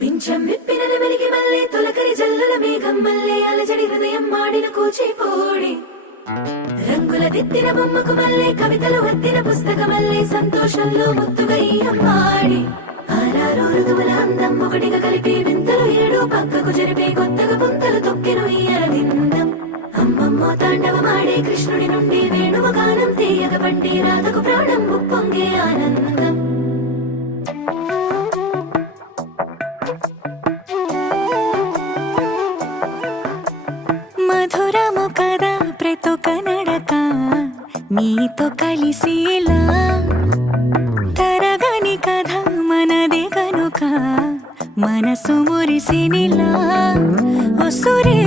పింఛం విప్పిన వెలిగి మల్లే తొలకరి జల్లుల మేఘం మల్లే అలజడి హృదయం మాడిన కూచిపోడి రంగుల దిద్దిన బొమ్మకు మల్లే కవితలు వద్దిన పుస్తక మల్లే సంతోషంలో ముత్తుగా ఈ అమ్మాడి ఆరారు ఋతువుల అందం ఒకటిగా కలిపి వింతలు ఏడు పక్కకు జరిపే కొత్తగా పుంతలు తొక్కెను ఈ అరవిందం అమ్మమ్మో తాండవమాడే కృష్ణుడి నుండి వేణువ గానం తీయగ పండి రాతకు ప్రాణం ఉప్పొంగే ఆనందం మధురము కదా ప్రతొక నడక నీతో కలిసేలా తరగని కథ మనదే కనుక మనసు మురిసినిలా ఒసురే